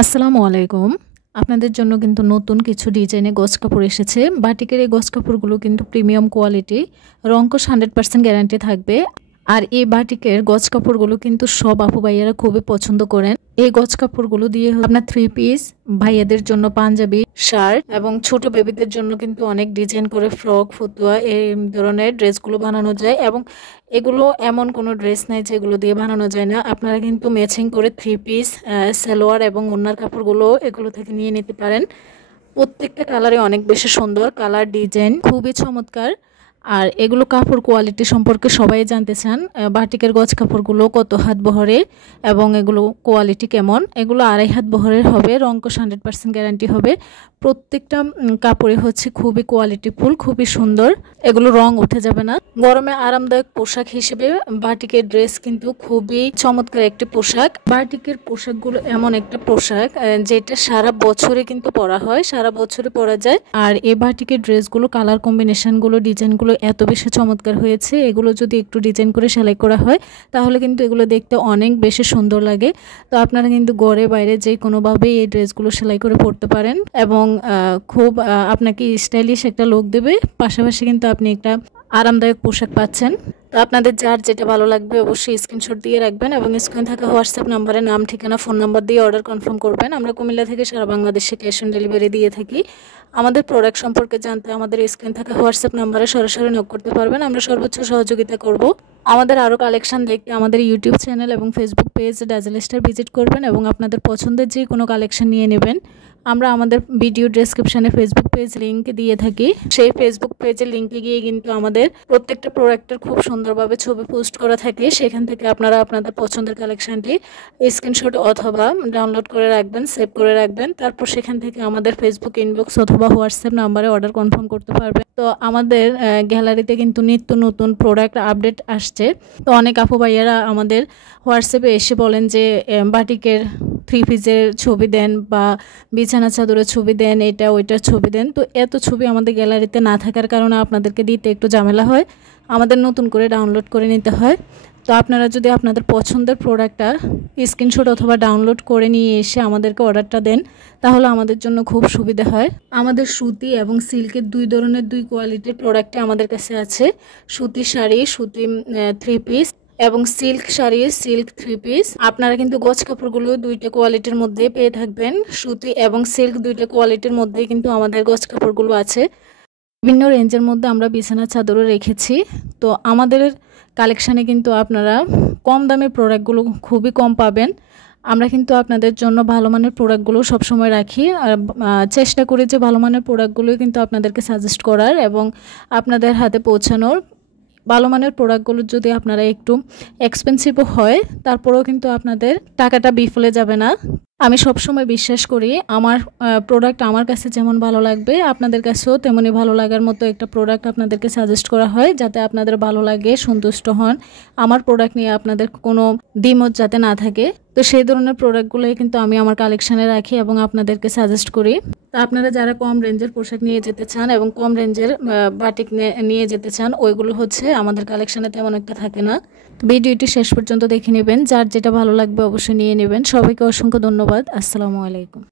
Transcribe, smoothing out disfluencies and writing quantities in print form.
আসসালামু আলাইকুম। আপনাদের জন্য কিন্তু নতুন কিছু ডিজাইনে গজ কাপড় এসেছে। বাটিকের এই গজ কাপড়গুলো কিন্তু প্রিমিয়াম কোয়ালিটি, রংকশ 100% গ্যারান্টি থাকবে। আর এই বাটিকের গজ কাপড়গুলো কিন্তু সব আপু ভাইয়ারা খুবই পছন্দ করেন। এই গজ কাপড়গুলো দিয়ে আপনার 3 পিস, ভাইয়াদের জন্য পাঞ্জাবি, শার্ট এবং ছোট বেবিদের জন্য কিন্তু অনেক ডিজাইন করে ফ্রক, ফতুয়া এই ধরনের ড্রেসগুলো বানানো যায়। এবং এগুলো এমন কোনো ড্রেস নাই যেগুলো দিয়ে বানানো যায় না। আপনারা কিন্তু ম্যাচিং করে 3 পিস, সালোয়ার এবং ওড়নার কাপড়গুলো এগুলো থেকে নিয়ে নিতে পারেন। প্রত্যেকটা কালারে অনেক বেশি সুন্দর, কালার ডিজাইন খুবই চমৎকার। আর এগুলো কাপড় কোয়ালিটি সম্পর্কে সবাই জানতে চান। বাটিকের গজ কাপড়গুলো কত হাত বহরের এবং এগুলো কোয়ালিটি কেমন। এগুলো 2.5 হাত বহরের হবে, রংকশ 100% গ্যারান্টি হবে। প্রত্যেকটা কাপড়ে হচ্ছে খুবই কোয়ালিটিফুল, খুবই সুন্দর, এগুলো রং উঠে যাবে না। গরমে আরামদায়ক পোশাক হিসেবে বাটিকের ড্রেস কিন্তু খুবই চমৎকার একটি পোশাক। বাটিকের পোশাকগুলো এমন একটা পোশাক যেটা সারা বছরে কিন্তু পরা হয়, সারা বছরে পরা যায়। আর এই বাটিকের ড্রেসগুলো কালার কম্বিনেশনগুলো, ডিজাইনগুলো এত বেশি চমৎকার হয়েছে। এগুলো যদি একটু ডিজাইন করে সেলাই করা হয় তাহলে কিন্তু এগুলো দেখতে অনেক বেশি সুন্দর লাগে। তো আপনারা কিন্তু ঘরে বাইরে যে কোনোভাবেই এই ড্রেসগুলো সেলাই করে পরতে পারেন এবং খুব আপনাকে স্টাইলিশ একটা লুক দেবে। পাশাপাশি কিন্তু আপনি একটা আরামদায়ক পোশাক পাচ্ছেন। তো আপনাদের যার যেটা ভালো লাগবে অবশ্যই স্ক্রিনশট দিয়ে রাখবেন এবং স্ক্রিনে থাকা হোয়াটসঅ্যাপ নাম্বারে নাম, ঠিকানা, ফোন নাম্বার দিয়ে অর্ডার কনফার্ম করবেন। আমরা কুমিল্লা থেকে সারা বাংলাদেশে ক্যাশ অন ডেলিভারি দিয়ে থাকি। আমাদের প্রোডাক্ট সম্পর্কে জানতে আমাদের স্ক্রিনে থাকা হোয়াটসঅ্যাপ নাম্বারে সরাসরি নক করতে পারবেন, আমরা সর্বোচ্চ সহযোগিতা করব। আমাদের আরও কালেকশন দেখতে আমাদের ইউটিউব চ্যানেল এবং Facebook page dazzle star visit করবেন এবং আপনাদের পছন্দের যে কোনো কালেকশন নিয়ে নেবেন। আমরা আমাদের ভিডিও ডেসক্রিপশনে ফেসবুক পেজ লিঙ্ক দিয়ে থাকি। সেই ফেসবুক পেজের লিঙ্কে গিয়ে কিন্তু আমাদের প্রত্যেকটা প্রোডাক্টের খুব সুন্দরভাবে ছবি পোস্ট করা থাকে। সেখান থেকে আপনারা আপনাদের পছন্দের কালেকশনটি স্ক্রিনশট অথবা ডাউনলোড করে রাখবেন, সেভ করে রাখবেন। তারপর সেখান থেকে আমাদের ফেসবুক ইনবক্স অথবা হোয়াটসঅ্যাপ নাম্বারে অর্ডার কনফার্ম করতে পারবেন। তো আমাদের গ্যালারিতে কিন্তু নিত্য নতুন প্রোডাক্ট আপডেট আসছে। তো অনেক আপু ভাইয়ারা আমাদের হোয়াটসঅ্যাপে এসে বলেন যে বাটিকের 3 পিসের ছবি দেন বা বিছানা চাদরের ছবি দেন, এটা ওইটার ছবি দেন। তো এত ছবি আমাদের গ্যালারিতে না থাকার কারণে আপনাদেরকে দিতে একটু ঝামেলা হয়, আমাদের নতুন করে ডাউনলোড করে নিতে হয়। তো আপনারা যদি আপনাদের পছন্দের প্রোডাক্টটা স্ক্রিনশট অথবা ডাউনলোড করে নিয়ে এসে আমাদেরকে অর্ডারটা দেন তাহলে আমাদের জন্য খুব সুবিধা হয়। আমাদের সুতি এবং সিল্কের 2 ধরনের 2 কোয়ালিটির প্রোডাক্টে আমাদের কাছে আছে। সুতি শাড়ি, সুতি 3 পিস এবং সিল্ক শাড়ি, সিল্ক 3 পিস। আপনারা কিন্তু গজ কাপড়গুলো 2টা কোয়ালিটির মধ্যে পেয়ে থাকবেন। সুতি এবং সিল্ক 2টা কোয়ালিটির মধ্যে কিন্তু আমাদের গজ কাপড়গুলো আছে। বিভিন্ন রেঞ্জের মধ্যে আমরা বিছানা চাদরও রেখেছি। তো আমাদের কালেকশানে কিন্তু আপনারা কম দামের প্রোডাক্টগুলো খুবই কম পাবেন। আমরা কিন্তু আপনাদের জন্য ভালো মানের প্রোডাক্টগুলো সবসময় রাখি আর চেষ্টা করি যে ভালো মানের প্রোডাক্টগুলোই কিন্তু আপনাদেরকে সাজেস্ট করার এবং আপনাদের হাতে পৌঁছানোর। ভালো মানের প্রোডাক্টগুলো যদি আপনারা একটু এক্সপেন্সিভও হয় তারপরেও কিন্তু আপনাদের টাকাটা বিফলে যাবে না। আমি সবসময় বিশ্বাস করি আমার প্রোডাক্ট আমার কাছে যেমন ভালো লাগবে আপনাদের কাছেও তেমনই ভালো লাগার মতো একটা প্রোডাক্ট আপনাদেরকে সাজেস্ট করা হয়, যাতে আপনাদের ভালো লাগে, সন্তুষ্ট হন। আমার প্রোডাক্ট নিয়ে আপনাদের কোনো দ্বিমত যাতে না থাকে। তো সেই ধরনের প্রোডাক্টগুলোই কিন্তু আমি আমার কালেকশানে রাখি এবং আপনাদেরকে সাজেস্ট করি। তো আপনারা যারা কম রেঞ্জের পোশাক নিয়ে যেতে চান এবং কম রেঞ্জের বাটিক নিয়ে যেতে চান, ওইগুলো হচ্ছে আমাদের কালেকশানে তেমন একটা থাকে না। ভিডিওটি শেষ পর্যন্ত দেখে নেবেন, যার যেটা ভালো লাগবে অবশ্যই নিয়ে নেবেন। সবাইকে অসংখ্য ধন্যবাদ। আসসালামু আলাইকুম।